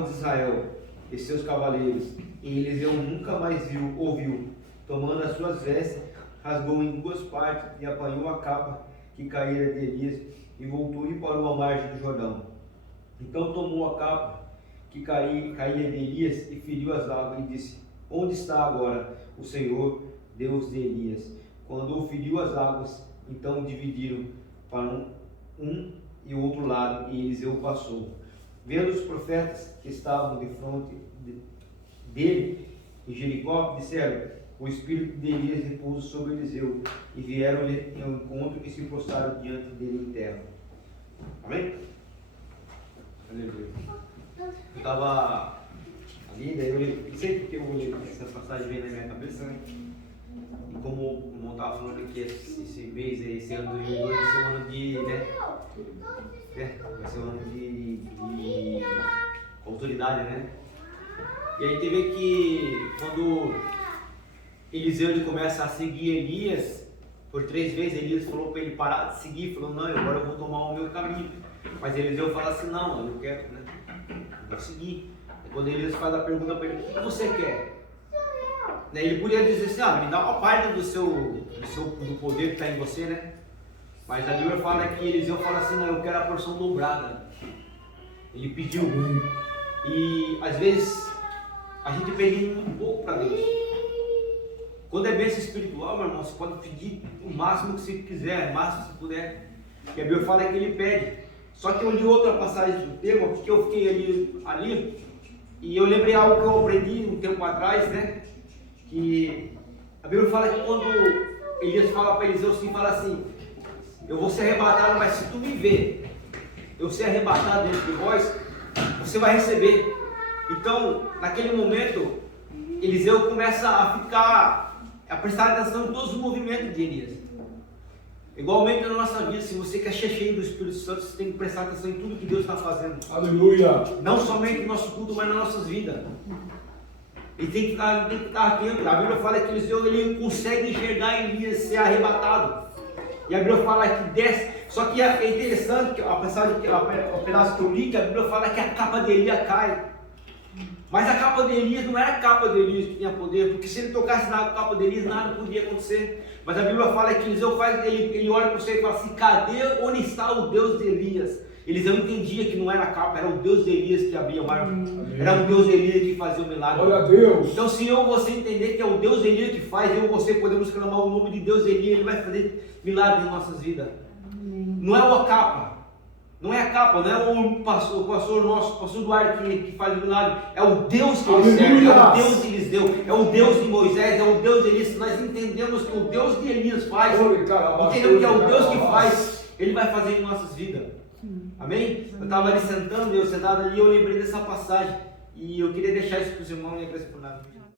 de Israel e seus cavaleiros, e Eliseu nunca mais ouviu. Tomando as suas vestes, rasgou em duas partes e apanhou a capa que caíra de Elias e voltou e parou à margem do Jordão. Então tomou a capa que caía de Elias e feriu as águas e disse: onde está agora o Senhor, Deus de Elias? Quando o feriu as águas, então dividiram para um e o outro lado, e Eliseu passou. Vendo os profetas que estavam de frente dele em Jericó, disseram: o espírito de Elias repousa sobre Eliseu, e vieram-lhe ao encontro e se prostraram diante dele em terra. Amém? Aleluia. Eu estava ali, daí eu não sei porque essa passagem veio na minha cabeça, né? E como o irmão estava falando que esse mês, esse ano de 2022 vai ser um ano de, né? Vai ser um ano de autoridade, né? E aí teve que quando Eliseu ele começa a seguir Elias, por 3 vezes Elias falou para ele parar de seguir, falou: não, agora eu vou tomar o meu caminho. Mas Eliseu fala assim: não, eu não quero, né? Eu vou seguir. E quando Elias faz a pergunta para ele: o que você quer? Ele podia dizer assim: me dá uma parte do poder que está em você, né? Mas a Bíblia fala que Eliseu fala assim: não, eu quero a porção dobrada. Ele pediu. E às vezes a gente pede muito pouco para Deus. Quando é bênção espiritual, meu irmão, você pode pedir o máximo que você quiser, o máximo que você puder. E a Bíblia fala que ele pede. Só que eu li outra passagem do tema, porque eu fiquei ali e eu lembrei algo que eu aprendi um tempo atrás, né? Que a Bíblia fala que quando Elias fala para Eliseu assim, fala assim: eu vou ser arrebatado, mas se tu me ver eu ser arrebatado dentro de vós, você vai receber. Então, naquele momento, Eliseu começa a prestar atenção em todos os movimentos de Elias. Igualmente na nossa vida, se você quer ser cheio do Espírito Santo, você tem que prestar atenção em tudo que Deus está fazendo. Aleluia! Não somente no nosso culto, mas nas nossas vidas. E tem que ficar atento. A Bíblia fala que Eliseu ele consegue enxergar Elias ser arrebatado. E a Bíblia fala que desce. Só que é interessante, apesar de o pedaço que eu li, que a Bíblia fala que a capa de Elias cai. Mas a capa de Elias não era a capa de Elias que tinha poder, porque se ele tocasse na capa de Elias, nada podia acontecer. Mas a Bíblia fala que Eliseu ele olha para você e fala assim: cadê, onde está o Deus de Elias? Eliseu entendia que não era a capa, era o Deus de Elias que abria o mar. Era o Deus de Elias que fazia o milagre. Glória a Deus! Então, se eu e você entender que é o Deus de Elias que faz, eu e você podemos clamar o nome de Deus de Elias, ele vai fazer milagre em nossas vidas. Não é a capa. Não é a capa, não é o pastor nosso, o pastor Duarte que faz o milagre. É o Deus que ele serve, é o Deus de Eliseu, é o Deus de Moisés, é o Deus de Elias. Se nós entendemos que o Deus de Elias faz, entendemos que é o Deus que faz, ele vai fazer em nossas vidas. Amém? Eu estava ali sentado ali, eu lembrei dessa passagem. E eu queria deixar isso para os irmãos e a igreja por nada.